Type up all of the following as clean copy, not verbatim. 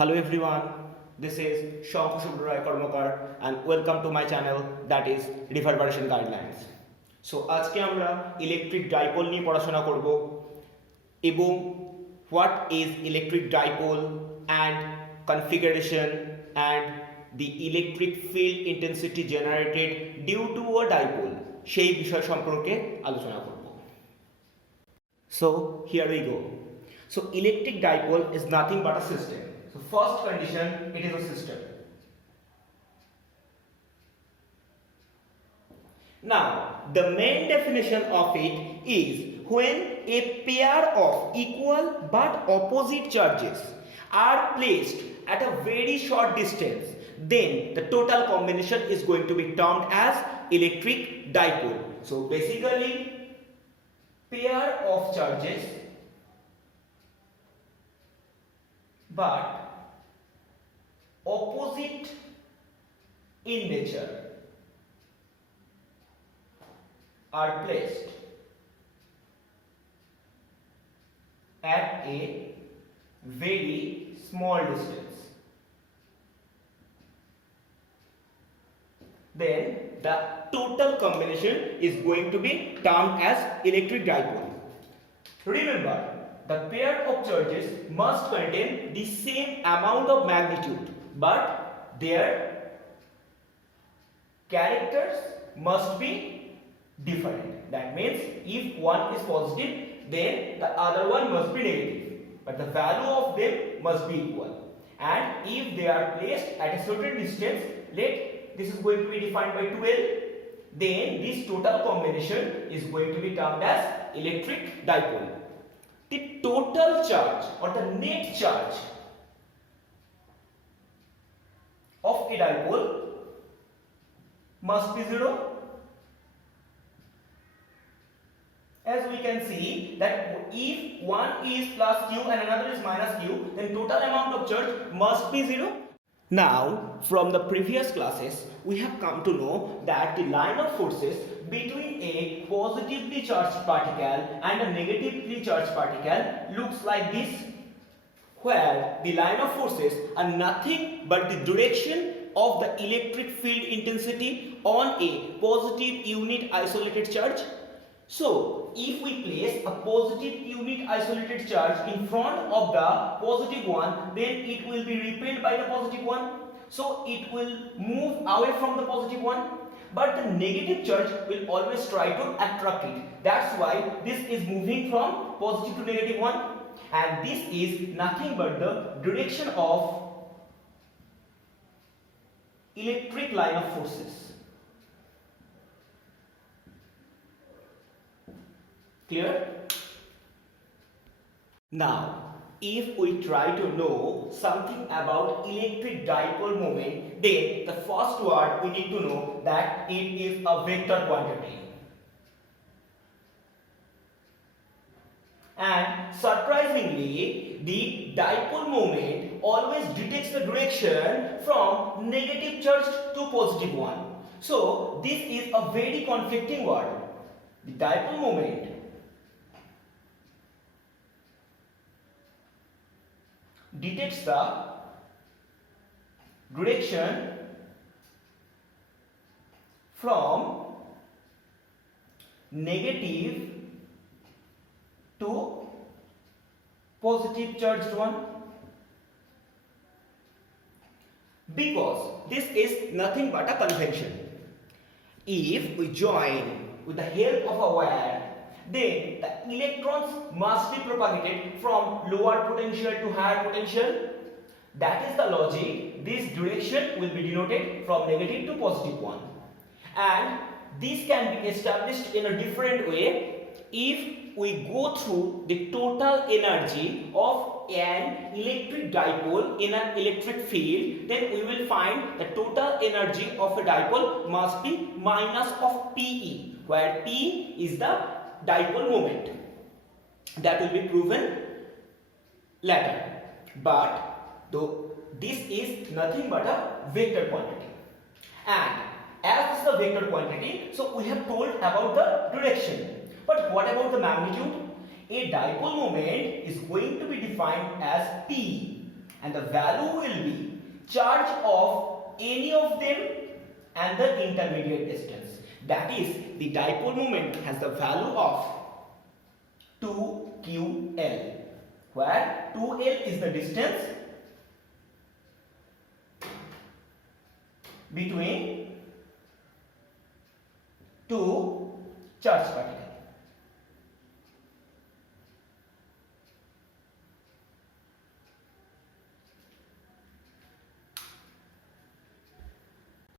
Hello everyone, this is Shankhu Subroy Karmakar and welcome to my channel that is Reverberation Guidelines. So আজকে আমরা electric dipole নিয়ে পড়াশোনা করব এবং what is electric dipole and configuration and the electric field intensity generated due to a dipole সেই বিষয় সম্পর্কে আলোচনা করব. So here we go. So electric dipole is nothing but a system. So first condition, it is a system. Now the main definition of it is when a pair of equal but opposite charges are placed at a very short distance, then the total combination is going to be termed as electric dipole. So basically pair of charges but opposite in nature are placed at a very small distance, then the total combination is going to be termed as electric dipole. Remember, the pair of charges must contain the same amount of magnitude, but their characters must be different. That means if one is positive, then the other one must be negative, but the value of them must be equal. And if they are placed at a certain distance, this is going to be defined by 12, then this total combination is going to be termed as electric dipole. The total charge or the net charge of a dipole must be 0. As we can see that if one is plus q and another is minus q, then total amount of charge must be 0. Now, from the previous classes, we have come to know that the line of forces between a positively charged particle and a negatively charged particle looks like this, where the line of forces are nothing but the direction of the electric field intensity on a positive unit isolated charge. So, if we place a positive unit isolated charge in front of the positive one, then it will be repelled by the positive one. So, it will move away from the positive one. But the negative charge will always try to attract it. That's why this is moving from positive to negative one. And this is nothing but the direction of electric line of forces. Clear? Now, if we try to know something about electric dipole moment, then the first word we need to know that it is a vector quantity. And surprisingly, the dipole moment always detects the direction from negative charge to positive one. So, this is a very conflicting word. The dipole moment detects the direction from negative to positive charged one, because this is nothing but a convention. If we join with the help of a wire, then the electrons must be propagated from lower potential to higher potential. That is the logic. This direction will be denoted from negative to positive one. And this can be established in a different way. If we go through the total energy of an electric dipole in an electric field, then we will find the total energy of a dipole must be minus of Pe, where P is the dipole moment. That will be proven later. But though this is nothing but a vector quantity, and as this is a vector quantity, so we have told about the direction. But what about the magnitude? A dipole moment is going to be defined as P, and the value will be charge of any of them and the intermediate distance. That is, the dipole moment has the value of 2ql, where 2l is the distance between two charged particles.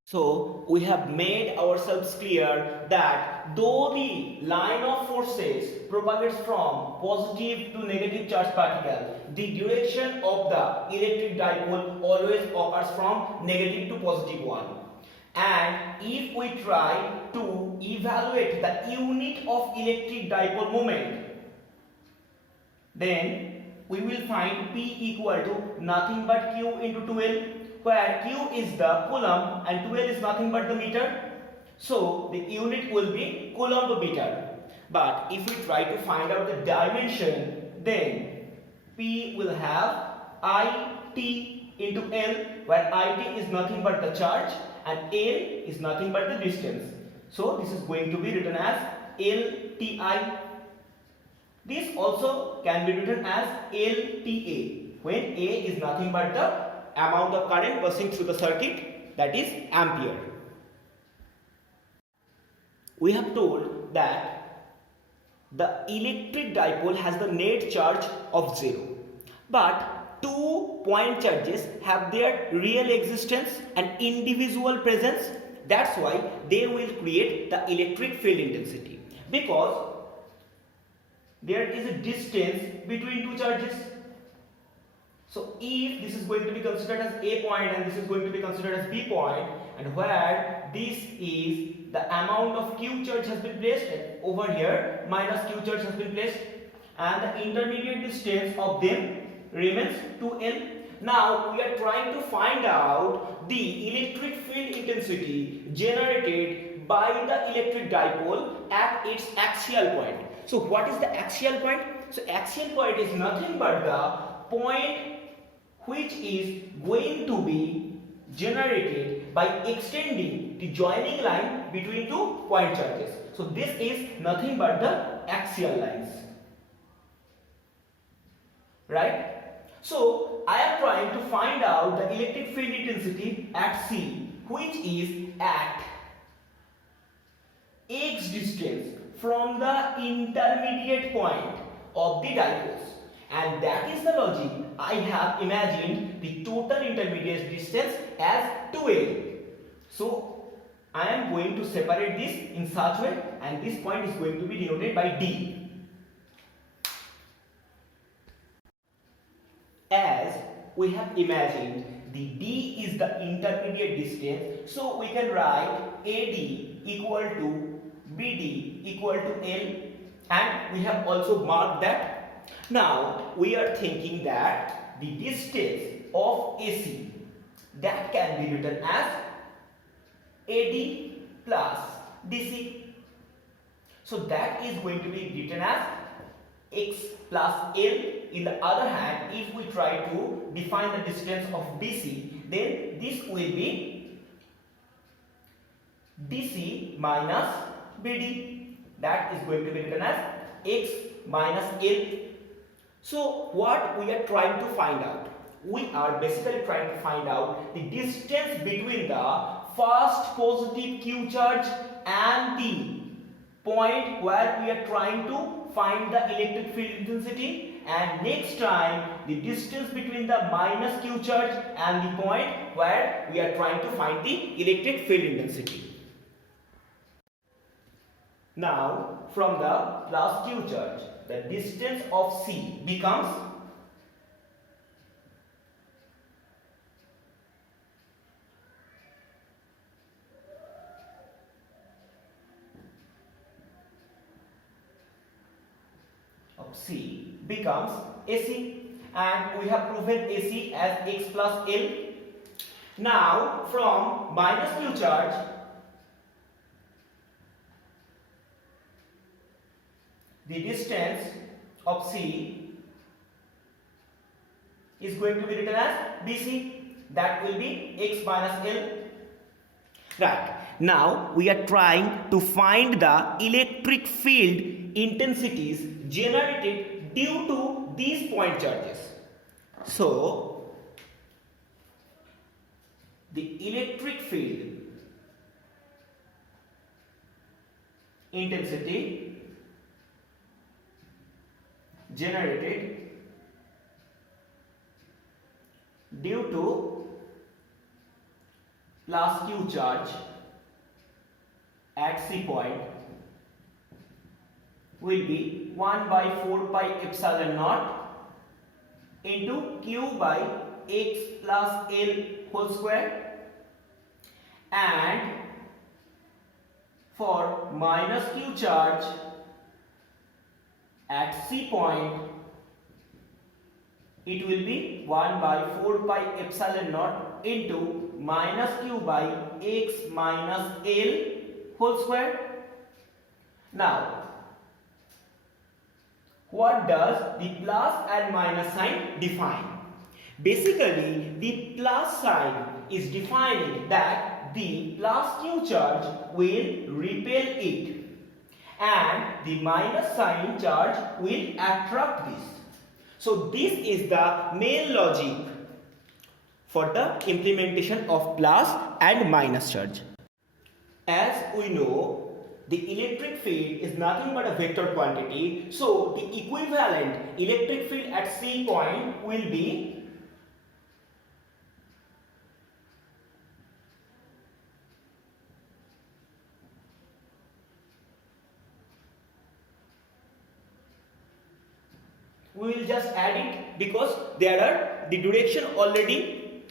So we have made ourselves clear that though the line of forces propagates from positive to negative charged particle, the direction of the electric dipole always occurs from negative to positive one. And if we try to evaluate the unit of electric dipole moment, then we will find P equal to nothing but Q into 2L, where Q is the coulomb and 2L is nothing but the meter. So the unit will be coulomb per meter. But if we try to find out the dimension, then P will have IT into L, where IT is nothing but the charge and L is nothing but the distance. So this is going to be written as LTI. This also can be written as LTA, when A is nothing but the amount of current passing through the circuit, that is ampere. We have told that the electric dipole has the net charge of 0, but 2 point charges have their real existence and individual presence. That's why they will create the electric field intensity, because there is a distance between two charges. So if this is going to be considered as A point and this is going to be considered as B point, and where this is the amount of Q charge has been placed, and over here minus Q charge has been placed, and the intermediate distance of them remains 2L. Now we are trying to find out the electric field intensity generated by the electric dipole at its axial point. So what is the axial point? So axial point is nothing but the point which is going to be generated by extending the joining line between two point charges. So this is nothing but the axial lines, right? So I am trying to find out the electric field intensity at C, which is at x distance from the intermediate point of the dipoles. And that is the logic I have imagined the total intermediate distance as 2L. So I am going to separate this in such way, and this point is going to be denoted by D. As we have imagined the D is the intermediate distance, so we can write AD equal to BD equal to L, and we have also marked that. Now we are thinking that the distance of AC, that can be written as AD plus DC. So that is going to be written as x plus L. In the other hand, if we try to define the distance of BC, then this will be DC minus BD. That is going to be written as x minus L. So what we are trying to find out? We are basically trying to find out the distance between the first positive Q charge and the point where we are trying to find the electric field intensity, and next time the distance between the minus Q charge and the point where we are trying to find the electric field intensity. Now from the plus Q charge, the distance of C becomes AC, and we have proven AC as x plus L. Now from minus Q charge, the distance of C is going to be written as BC. That will be x minus L. Right. Now we are trying to find the electric field intensities generated due to these point charges. So the electric field intensity generated due to plus Q charge at C point will be 1 by 4 pi epsilon naught into Q by x plus L whole square, and for minus Q charge at C point it will be 1 by 4 pi epsilon naught into minus Q by x minus L whole square. Now, what does the plus and minus sign define? Basically, the plus sign is defining that the plus Q charge will repel it and the minus sign charge will attract this. So this is the main logic for the implementation of plus and minus charge. As we know, the electric field is nothing but a vector quantity. So the equivalent electric field at C point will be we will just add it because there are the direction already.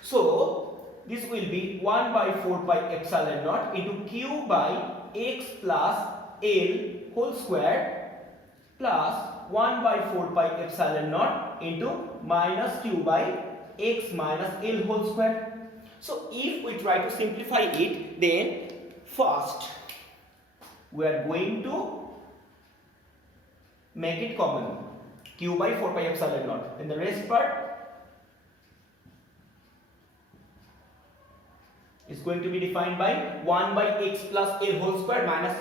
So this will be 1 by 4 pi epsilon naught into Q by x plus L whole square plus 1 by 4 pi epsilon naught into minus Q by x minus L whole square. So if we try to simplify it, then first we are going to make it common. Q by 4 pi epsilon naught. Then the rest part is going to be defined by 1 by x plus L whole square minus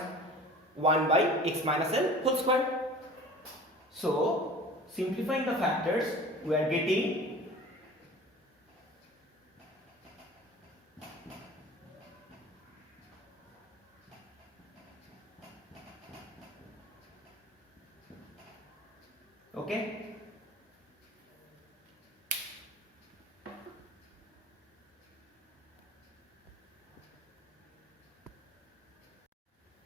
1 by x minus L whole square. So simplifying the factors, we are getting okay.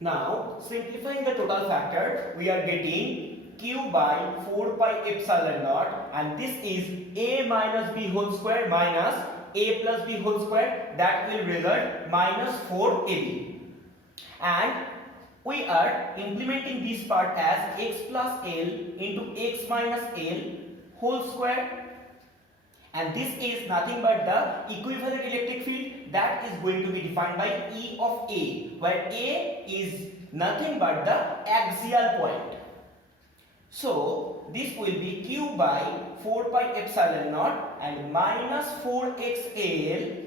Now simplifying the total factor, we are getting Q by 4 pi epsilon naught, and this is A minus B whole square minus A plus B whole square, that will result minus 4AB, and we are implementing this part as x plus L into x minus L whole square, and this is nothing but the equivalent electric field that is going to be defined by E of A, where A is nothing but the axial point. So this will be Q by 4 pi epsilon naught and minus 4xL,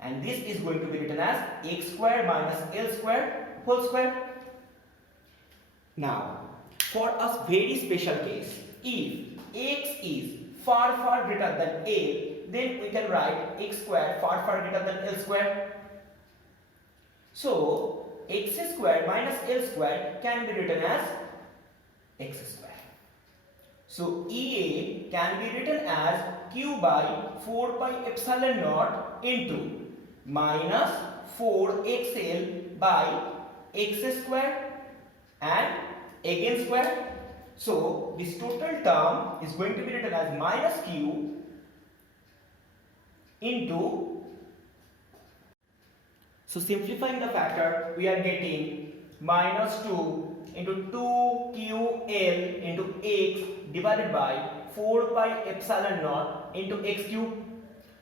and this is going to be written as x square minus L square whole square. Now, for a very special case, if x is far greater than L, then we can write x square far greater than L square. So x square minus L square can be written as x square. So EA can be written as Q by 4 pi epsilon naught into minus 4xL by x square and again square. So this total term is going to be written as minus Q into, so simplifying the factor, we are getting minus 2 into 2QL into x divided by 4 pi epsilon naught into x cube.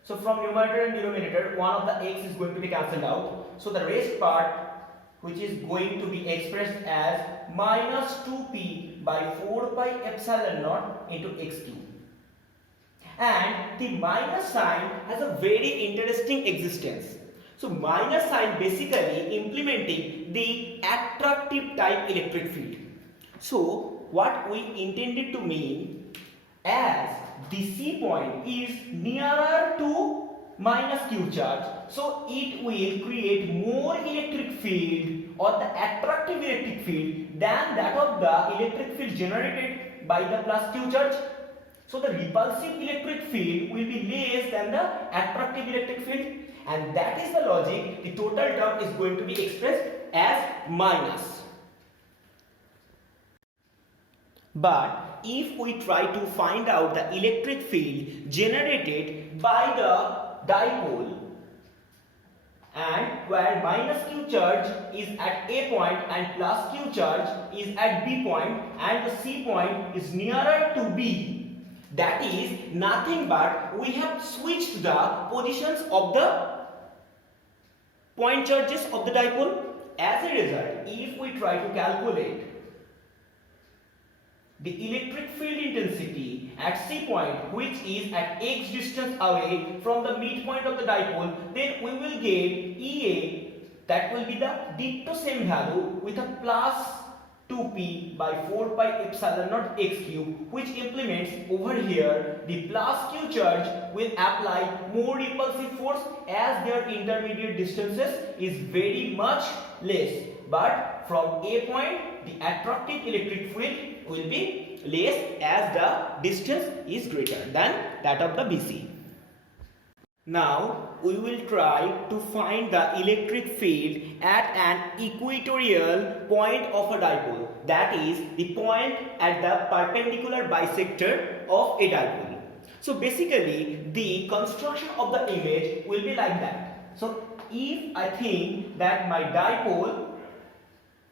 So from numerator and denominator, one of the x is going to be cancelled out. So the rest part, which is going to be expressed as minus 2p by 4 pi epsilon naught into x cube. And the minus sign has a very interesting existence. So minus sign basically implementing the attractive type electric field. So what we intended to mean, as the C point is nearer to minus Q charge, so it will create more electric field or the attractive electric field than that of the electric field generated by the plus Q charge. So the repulsive electric field will be less than the attractive electric field, and that is the logic. The total term is going to be expressed as minus. But if we try to find out the electric field generated by the dipole, and where minus Q charge is at A point and plus Q charge is at B point, and the C point is nearer to B, that is nothing but we have switched the positions of the point charges of the dipole. As a result, if we try to calculate the electric field intensity at C point, which is at x distance away from the midpoint of the dipole, then we will get EA, that will be the ditto same value with a plus 2p by 4 pi epsilon naught x cube, which implements over here the plus Q charge will apply more repulsive force as their intermediate distances is very much less. But from A point, the attractive electric field will be less as the distance is greater than that of the BC. Now we will try to find the electric field at an equatorial point of a dipole, that is the point at the perpendicular bisector of a dipole. So basically the construction of the image will be like that. So if I think that my dipole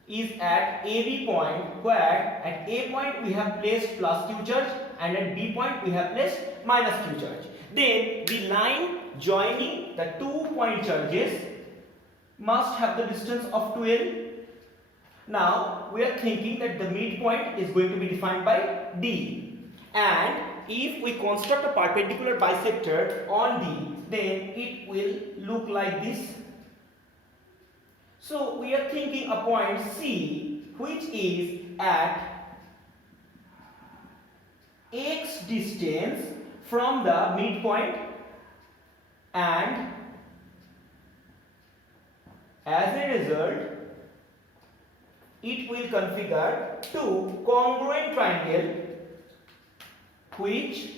is at AB point, where at A point we have placed plus Q charge and at B point we have placed minus Q charge, then the line joining the 2 point charges must have the distance of 12. Now we are thinking that the midpoint is going to be defined by D, and if we construct a perpendicular bisector on D, then it will look like this. So we are thinking a point C which is at x distance from the midpoint, and as a result it will configure two congruent triangle which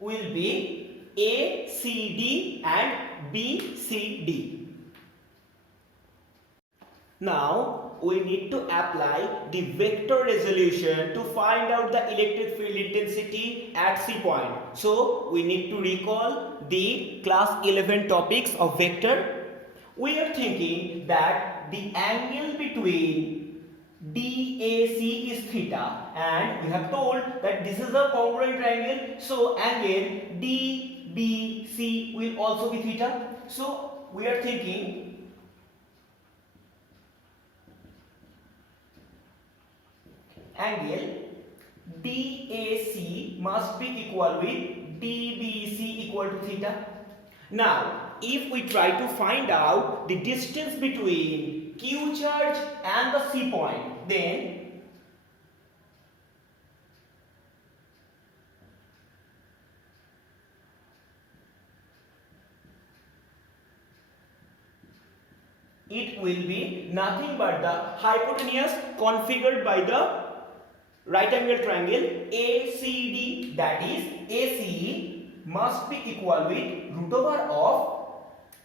will be ACD and BCD. Now we need to apply the vector resolution to find out the electric field intensity at C point. So we need to recall the class 11 topics of vector. We are thinking that the angle between DAC is theta, and we have told that this is a congruent triangle, so angle DBC will also be theta. So we are thinking angle DAC must be equal with DBC equal to theta. Now if we try to find out the distance between Q charge and the C point, then it will be nothing but the hypotenuse configured by the right angle triangle ACD, that is ACE must be equal with root over of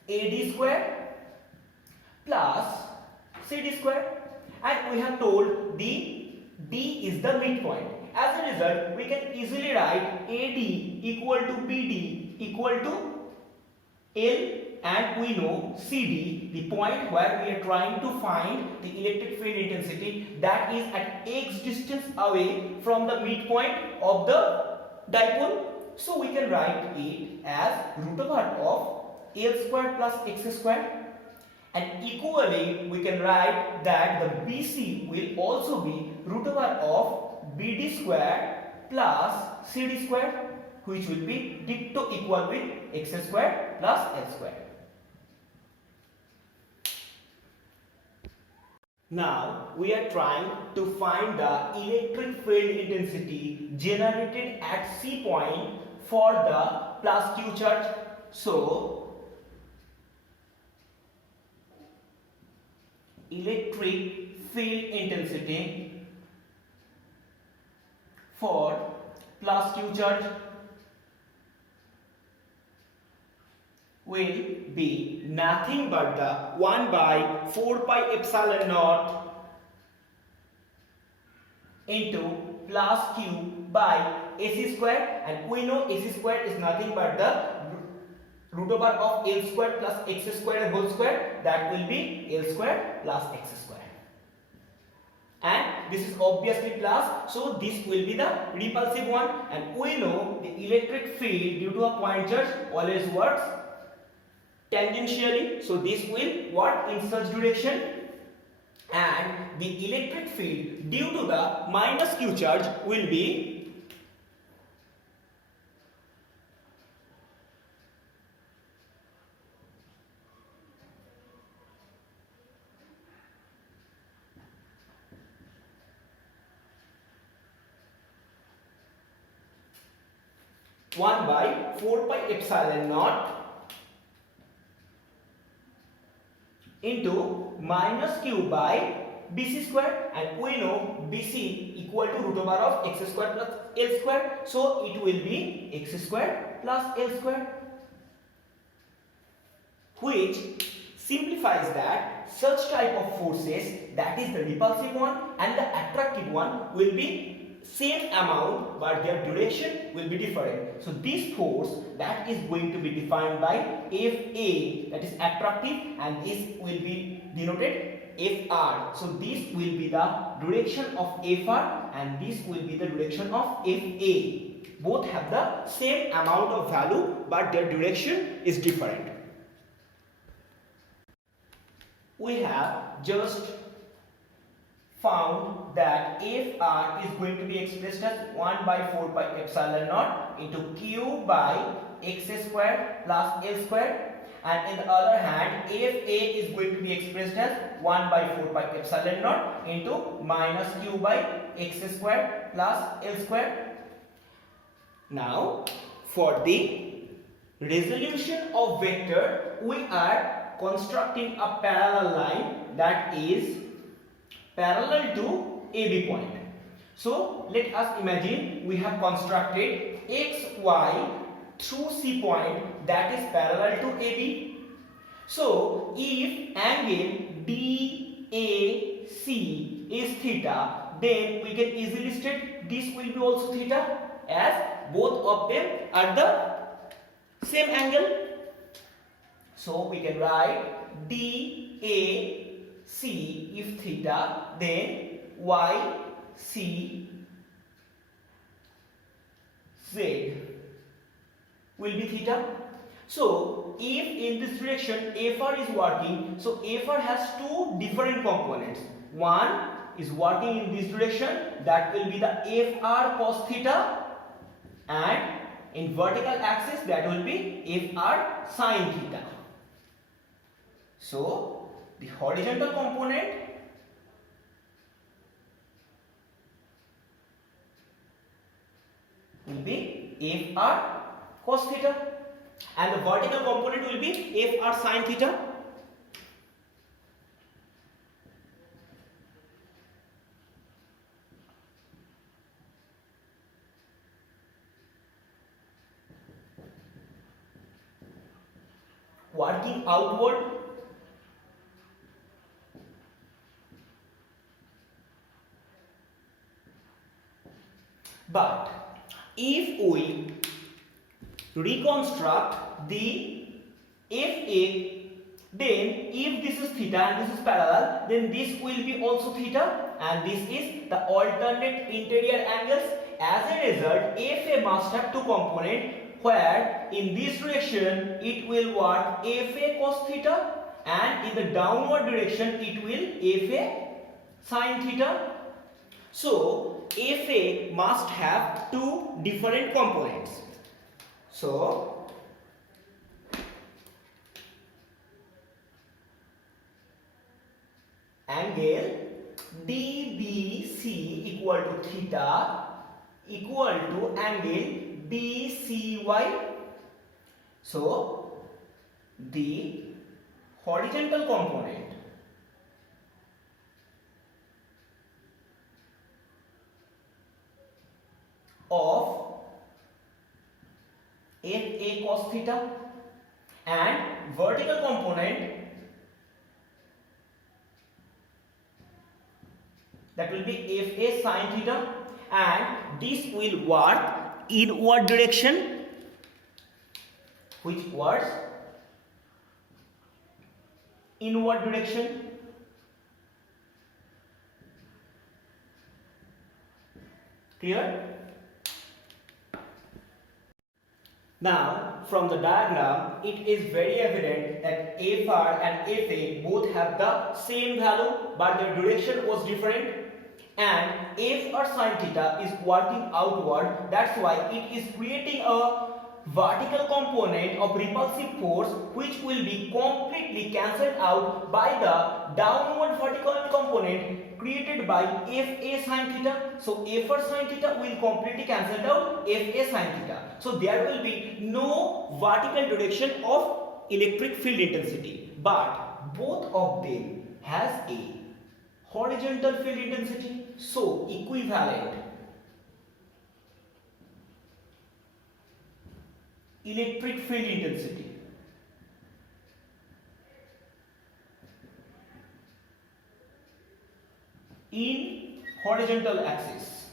AD square plus CD square, and we have told the D is the midpoint. As a result, we can easily write AD equal to BD equal to L, and we know CD, the point where we are trying to find the electric field intensity, that is at x distance away from the midpoint of the dipole. So we can write it as root over of L square plus x square, and equally we can write that the BC will also be root over of BD square plus CD square, which will be ditto equal with x square plus l square. Now we are trying to find the electric field intensity generated at C point for the plus Q charge. So electric field intensity for plus Q charge will be nothing but the 1 by 4 pi epsilon naught into plus Q by AC square, and we know AC square is nothing but the root over of L square plus x square whole square, that will be L square plus x square, and this is obviously plus, so this will be the repulsive one, and we know the electric field due to a point charge always works tangentially, so this will work in such direction, and the electric field due to the minus Q charge will be one by 4 pi epsilon naught into minus Q by BC square, and we know BC equal to root over of x square plus L square, so it will be x square plus L square, which simplifies that such type of forces, that is the repulsive one and the attractive one, will be same amount but their direction will be different. So this force that is going to be defined by Fa, that is attractive, and this will be denoted Fr. So this will be the direction of Fr and this will be the direction of Fa. Both have the same amount of value but their direction is different. We have just found that Fr is going to be expressed as 1 by 4 pi epsilon naught into Q by x square plus L square, and in the other hand Fa is going to be expressed as 1 by 4 pi epsilon naught into minus Q by x square plus L square. Now for the resolution of vector, we are constructing a parallel line that is parallel to AB point. So let us imagine we have constructed XY through C point that is parallel to AB. So if angle DAC is theta, then we can easily state this will be also theta, as both of them are the same angle. So we can write DAC if theta, then YC Z will be theta. So if in this direction Fr is working, so Fr has two different components. One is working in this direction, that will be the Fr cos theta, and in vertical axis that will be Fr sin theta. So the horizontal component will be Fr cos theta and the vertical component will be Fr sin theta. Working outward, but if we reconstruct the Fa, then if this is theta and this is parallel, then this will be also theta, and this is the alternate interior angles. As a result, Fa must have two components, where in this direction it will work Fa cos theta, and in the downward direction it will Fa sin theta. So Fa must have two different components. So angle DBC equal to theta equal to angle BCY. So the horizontal component of FA cos theta and vertical component, that will be FA sin theta, and this will work inward direction, which works inward direction. Clear? Now, from the diagram, it is very evident that FR and FA both have the same value, but their direction was different. And FR sin theta is working outward. That's why it is creating a vertical component of repulsive force, which will be completely cancelled out by the downward vertical component created by FA sin theta. So FR sin theta will completely cancel out FA sin theta. So there will be no vertical direction of electric field intensity, but both of them has a horizontal field intensity. So equivalent electric field intensity in horizontal axis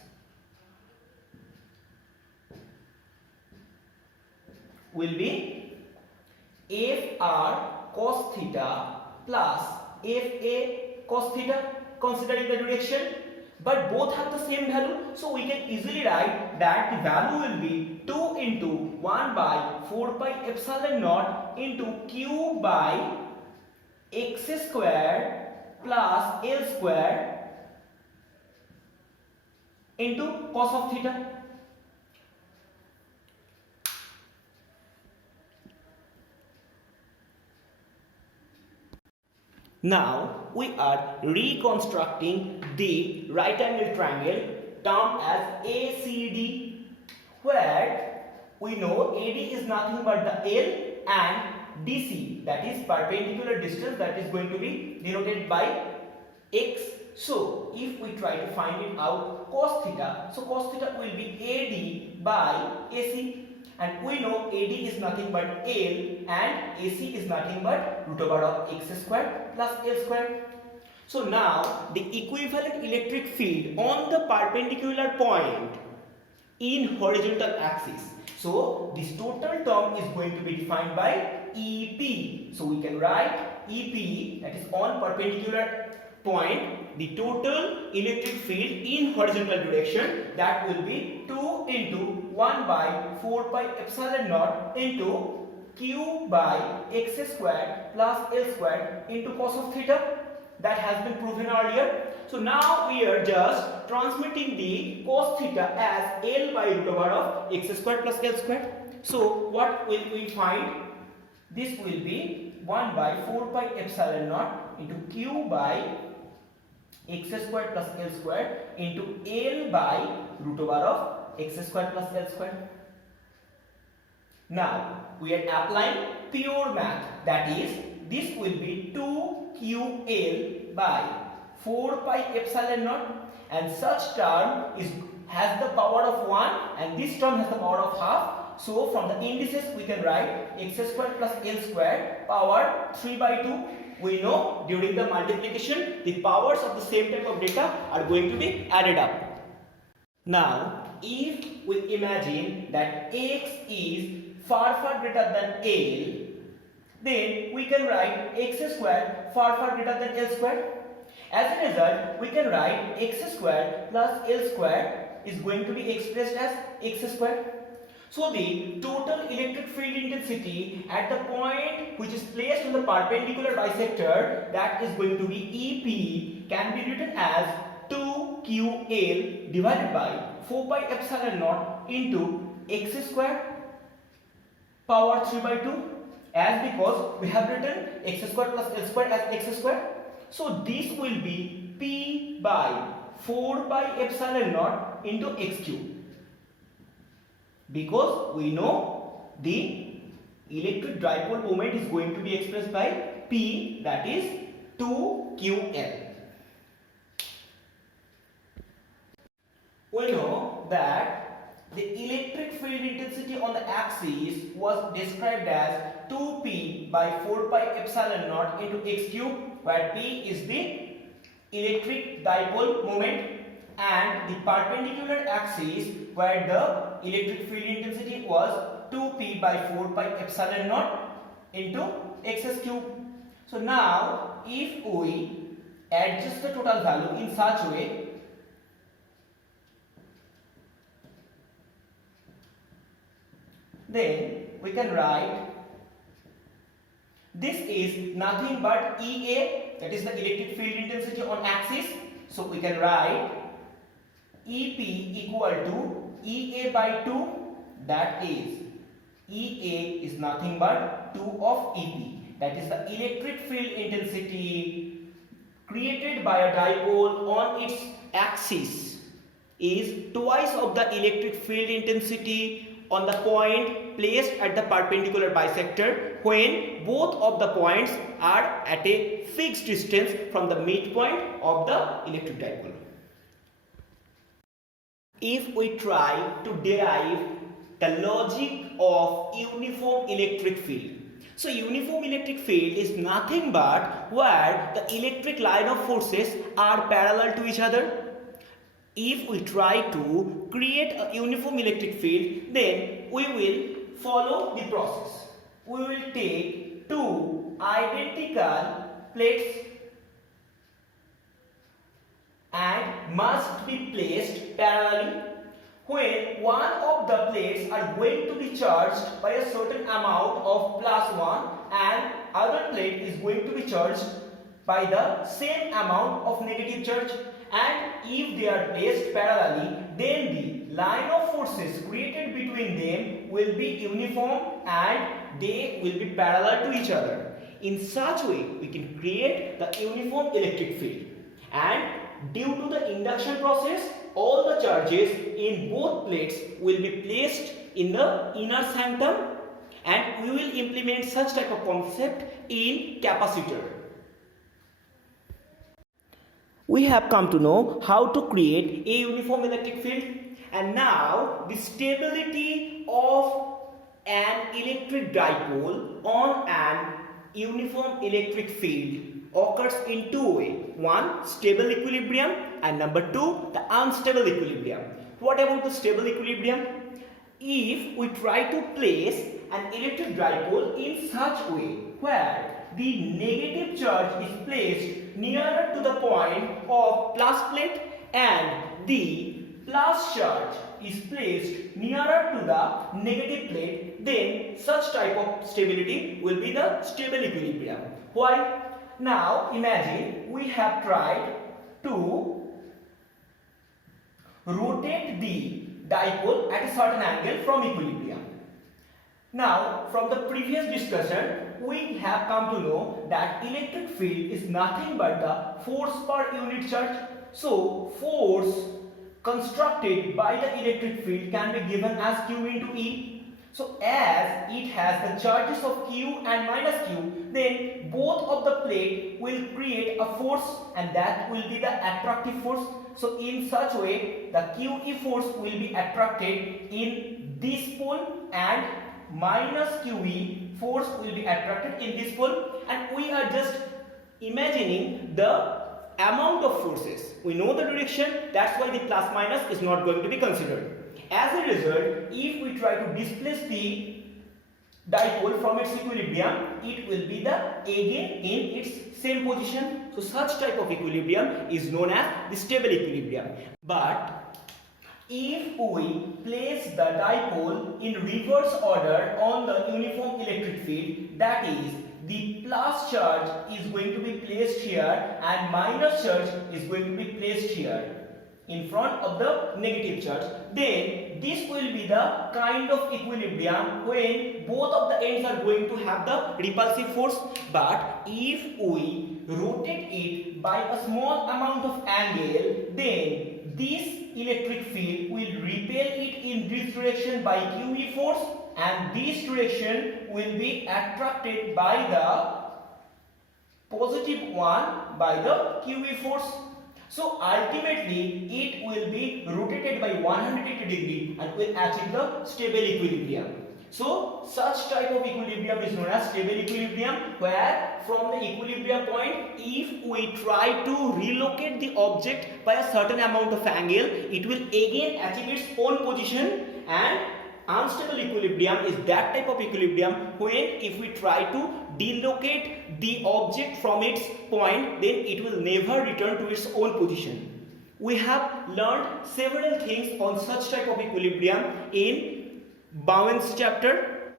will be FR cos theta plus FA cos theta, considering the direction, but both have the same value, so we can easily write that the value will be 2 into 1 by 4 pi epsilon naught into q by x square plus L square into cos of theta. Now we are reconstructing the right angle triangle termed as ACD, where we know AD is nothing but the L and DC, that is perpendicular distance, that is going to be denoted by x. So if we try to find it out cos theta, so cos theta will be AD by AC. And we know AD is nothing but L and AC is nothing but root over of x square plus L square. So now the equivalent electric field on the perpendicular point in horizontal axis. So this total term is going to be defined by EP. So we can write EP, that is on perpendicular point, the total electric field in horizontal direction, that will be 2 into 1 by 4 pi epsilon naught into q by x square plus L square into cos of theta. That has been proven earlier. So now we are just transmitting the cos theta as L by root over of x square plus L square. So what will we find? This will be 1 by 4 pi epsilon naught into q by x square plus L square into L by root over of x square plus L square. Now we are applying pure math, that is this will be 2ql by 4 pi epsilon naught, and such term has the power of 1 and this term has the power of half. So from the indices we can write x square plus L square power 3 by 2. We know during the multiplication the powers of the same type of data are going to be added up. Now if we imagine that x is far greater than L, then we can write x square far greater than L square. As a result, we can write x square plus L square is going to be expressed as x square. So the total electric field intensity at the point which is placed on the perpendicular bisector, that is going to be EP, can be written as 2ql divided by 4 pi epsilon naught into x square power 3 by 2, as because we have written x square plus l square as x square. So this will be p by 4 by epsilon naught into x cube, because we know the electric dipole moment is going to be expressed by p, that is 2ql. We know that the electric field intensity on the axis was described as 2p by 4 pi epsilon naught into x cube, where p is the electric dipole moment, and the perpendicular axis where the electric field intensity was 2p by 4 pi epsilon naught into x cube. So now if we adjust the total value in such a way, then we can write this is nothing but EA, that is the electric field intensity on axis. So we can write EP equal to EA by 2, that is EA is nothing but 2 of EP, that is the electric field intensity created by a dipole on its axis is twice of the electric field intensity on the point placed at the perpendicular bisector when both of the points are at a fixed distance from the midpoint of the electric dipole. If we try to derive the logic of uniform electric field, so uniform electric field is nothing but where the electric line of forces are parallel to each other. If we try to create a uniform electric field, then we will follow the process. We will take two identical plates and must be placed parallelly. When one of the plates are going to be charged by a certain amount of +1 and other plate is going to be charged by the same amount of negative charge, and if they are placed parallelly, then the line of forces created between them will be uniform and they will be parallel to each other. In such way, we can create the uniform electric field, and due to the induction process, all the charges in both plates will be placed in the inner sanctum, and we will implement such type of concept in capacitor. We have come to know how to create a uniform electric field, and now the stability of an electric dipole on an uniform electric field occurs in two ways. One, stable equilibrium, and number two, the unstable equilibrium. What about the stable equilibrium? If we try to place an electric dipole in such way where the negative charge is placed nearer to the point of plus plate and the plus charge is placed nearer to the negative plate, then such type of stability will be the stable equilibrium. Why? Now imagine we have tried to rotate the dipole at a certain angle from equilibrium. Now, from the previous discussion, we have come to know that electric field is nothing but the force per unit charge. So, force constructed by the electric field can be given as Q into E. So, as it has the charges of Q and minus Q, then both of the plate will create a force, and that will be the attractive force. So, in such way, the QE force will be attracted in this pole and minus QE force will be attracted in this pole, and we are just imagining the amount of forces. We know the direction, that's why the plus minus is not going to be considered. As a result, if we try to displace the dipole from its equilibrium, it will be again in its same position. So such type of equilibrium is known as the stable equilibrium. But if we place the dipole in reverse order on the uniform electric field, that is, the plus charge is going to be placed here and minus charge is going to be placed here. in front of the negative charge, then this will be the kind of equilibrium when both of the ends are going to have the repulsive force. But if we rotate it by a small amount of angle, then this electric field will repel it in this direction by QE force, and this direction will be attracted by the positive one by the QE force. So ultimately it will be rotated by 180 degree and will achieve the stable equilibrium. So such type of equilibrium is known as stable equilibrium, where from the equilibrium point, if we try to relocate the object by a certain amount of angle, it will again achieve its own position. And unstable equilibrium is that type of equilibrium when if we try to delocate the object from its point, then it will never return to its own position. We have learned several things on such type of equilibrium in Bowen's chapter.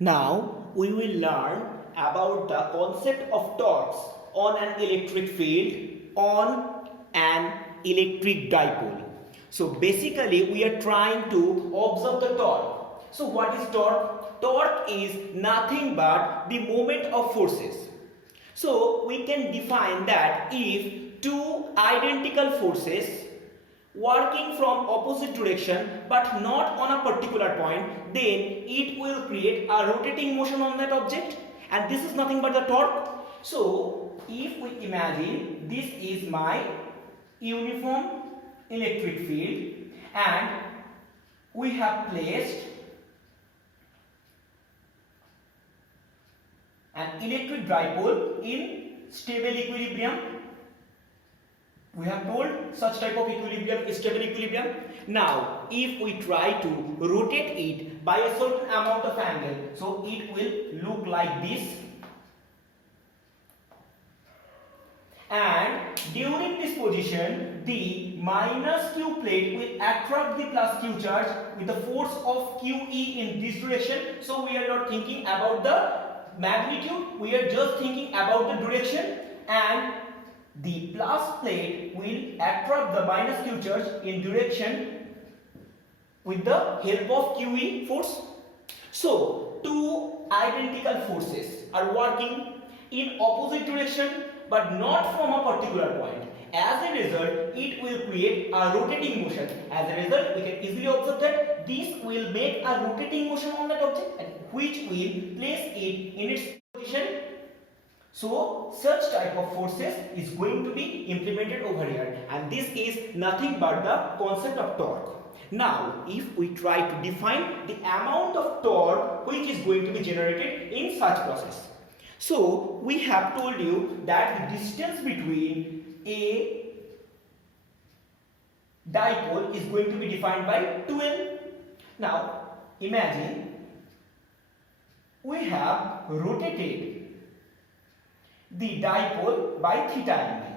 Now we will learn about the concept of torques on an electric field on an electric dipole. So basically we are trying to observe the torque. So what is torque? Torque is nothing but the moment of forces. So we can define that if two identical forces working from opposite direction but not on a particular point, then it will create a rotating motion on that object, and this is nothing but the torque. So if we imagine this is my uniform electric field and we have placed an electric dipole in stable equilibrium. We have told such type of equilibrium is stable equilibrium. Now if we try to rotate it by a certain amount of angle, so it will look like this, and during this position the minus Q plate will attract the plus Q charge with the force of QE in this direction. So we are not thinking about the magnitude, we are just thinking about the direction, and the plus plate will attract the minus Q charge in direction with the help of QE force. So two identical forces are working in opposite direction but not from a particular point. As a result, it will create a rotating motion. As a result, we can easily observe that this will make a rotating motion on that object, and which will place it in its position. So such type of forces is going to be implemented over here, and this is nothing but the concept of torque. Now if we try to define the amount of torque which is going to be generated in such process. So we have told you that the distance between a dipole is going to be defined by 2L. Now imagine we have rotated the dipole by theta angle.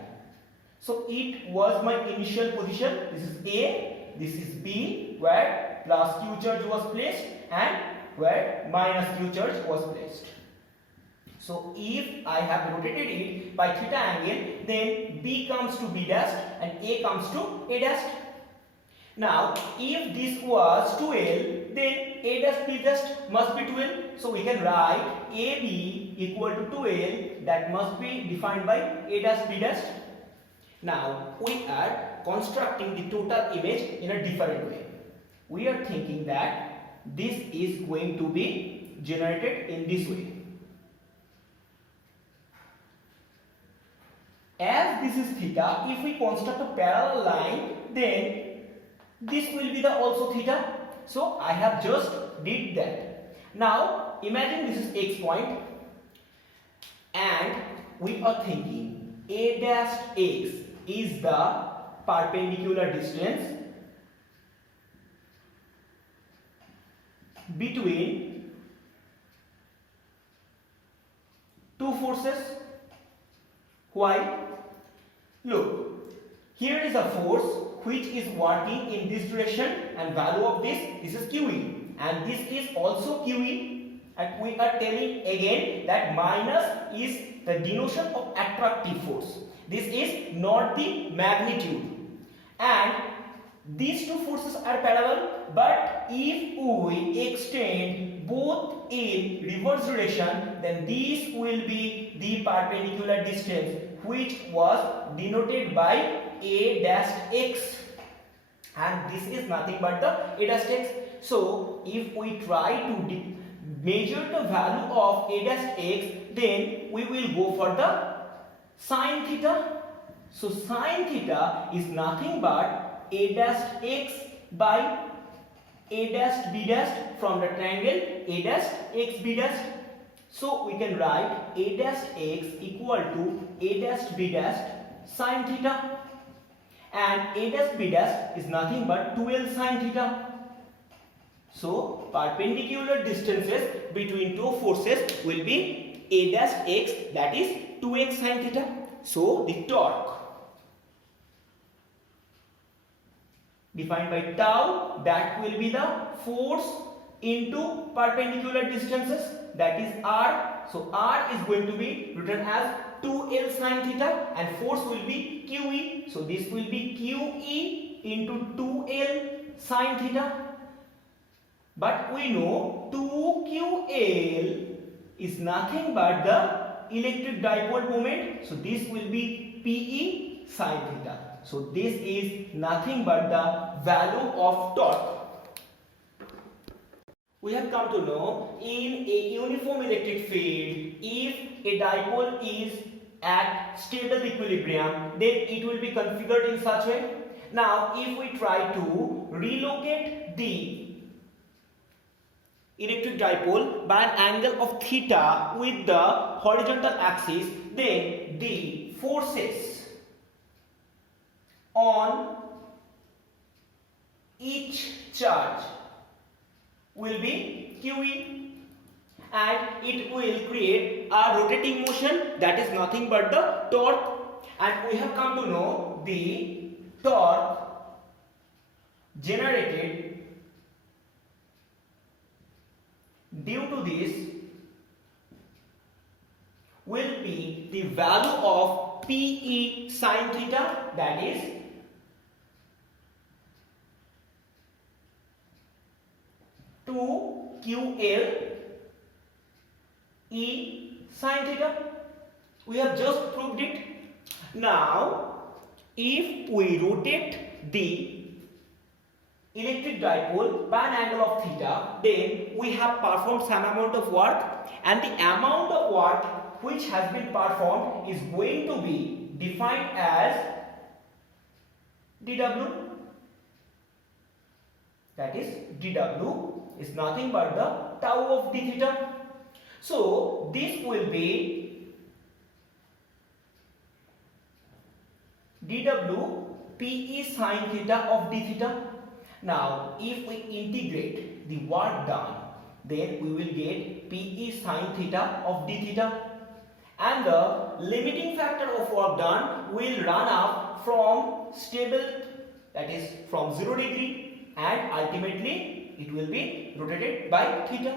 So it was my initial position. This is A, this is B, where plus Q charge was placed and where minus Q charge was placed. So if I have rotated it by theta angle, then B comes to B dash and A comes to A dash. Now if this was 2L, then A dash B dash must be 2L. So we can write AB equal to 2L, that must be defined by A dash B dash. Now we are constructing the total image in a different way. We are thinking that this is going to be generated in this way. As this is theta, if we construct a parallel line, then this will be the also theta. So I have just did that. Now imagine this is x point and we are thinking A dash x is the perpendicular distance between two forces. Why? Look, here is a force which is working in this direction, and value of this is QE, and this is also QE. And we are telling again that minus is the denotation of attractive force. This is not the magnitude. And these two forces are parallel, but if we extend both in reverse direction, then this will be the perpendicular distance, which was denoted by a dash x, and this is nothing but the a dash x. So if we try to measure the value of a dash x, then we will go for the sine theta. So sine theta is nothing but a dash x by a dash b dash from the triangle a dash x b dash. So we can write a dash x equal to a dash b dash sine theta, and a dash b dash is nothing but 2l sine theta. So perpendicular distances between two forces will be a dash x, that is 2x sine theta. So the torque defined by tau, that will be the force into perpendicular distances, that is r. So r is going to be written as 2l sine theta, and force will be QE. So this will be QE into 2l sine theta. But we know 2QL is nothing but the electric dipole moment. So this will be PE sine theta. So this is nothing but the value of torque. We have come to know in a uniform electric field, if a dipole is at stable equilibrium, then it will be configured in such way. Now if we try to relocate the electric dipole by an angle of theta with the horizontal axis, then the forces on each charge will be QE, and it will create a rotating motion, that is nothing but the torque. And we have come to know the torque generated due to this will be the value of PE sine theta, that is QL E sine theta. We have just proved it. Now if we rotate the electric dipole by an angle of theta, then we have performed some amount of work, and the amount of work which has been performed is going to be defined as dW, that is dW is nothing but the tau of d theta. So this will be dW PE sine theta of d theta. Now if we integrate the work done, then we will get PE sine theta of d theta, and the limiting factor of work done will run up from stable, that is from 0 degree, and ultimately it will be rotated by theta.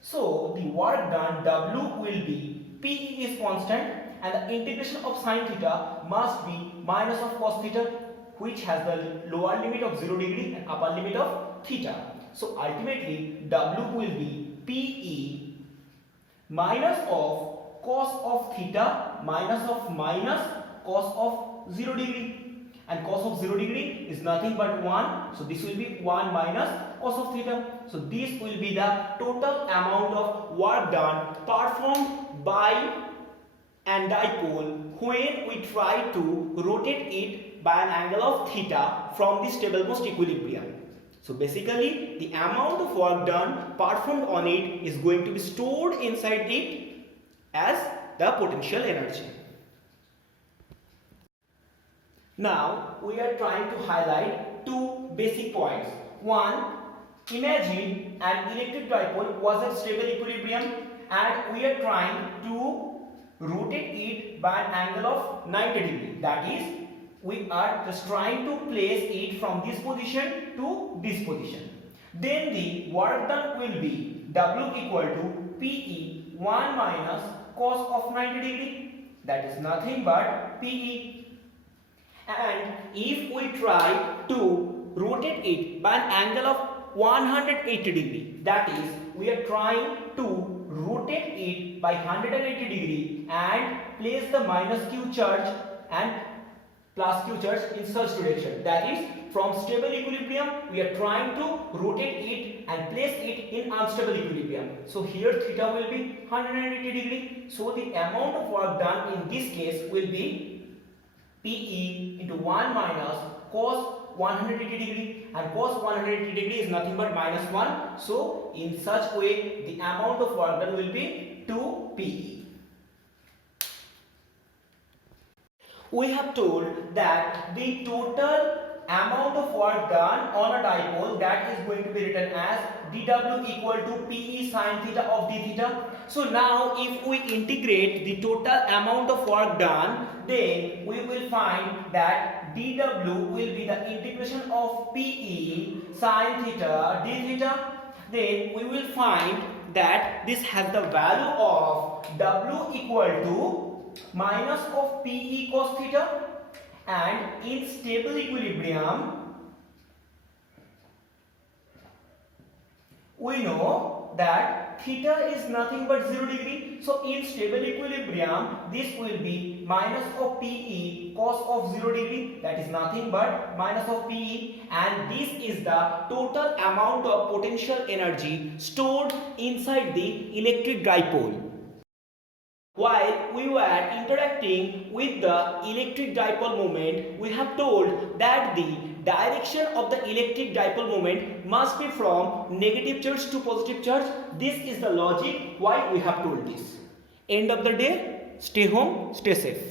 So the work done W will be PE is constant, and the integration of sine theta must be minus of cos theta, which has the lower limit of 0 degree and upper limit of theta. So ultimately W will be PE minus of cos of theta minus cos of 0 degree, and cos of 0 degree is nothing but 1. So this will be 1 minus cos of theta. So this will be the total amount of work done performed by an dipole when we try to rotate it by an angle of theta from the stable most equilibrium. So basically the amount of work done performed on it is going to be stored inside it as the potential energy. Now we are trying to highlight two basic points. One, imagine an electric dipole was at stable equilibrium, and we are trying to rotate it by an angle of 90 degree. That is, we are just trying to place it from this position to this position. Then the work done will be W equal to PE 1 minus cos of 90 degree. That is nothing but PE. And if we try to rotate it by an angle of 180 degree, that is, we are trying to rotate it by 180 degree and place the minus q charge and plus q charge in such direction. That is, from stable equilibrium, we are trying to rotate it and place it in unstable equilibrium. So here theta will be 180 degree. So the amount of work done in this case will be PE into 1 minus cos 180 degree, and cos 180 degree is nothing but minus 1. So in such way the amount of work done will be 2 PE. We have told that the total amount of work done on a dipole, that is going to be written as dW equal to PE sin theta of d theta. So now if we integrate the total amount of work done, then we will find that dW will be the integration of PE sin theta d theta. Then we will find that this has the value of W equal to minus of PE cos theta, and in stable equilibrium we know that theta is nothing but 0 degree. So in stable equilibrium this will be minus of PE cos of 0 degree, that is nothing but minus of PE, and this is the total amount of potential energy stored inside the electric dipole. While we were interacting with the electric dipole moment, we have told that the direction of the electric dipole moment must be from negative charge to positive charge. This is the logic why we have told this. End of the day, stay home, stay safe.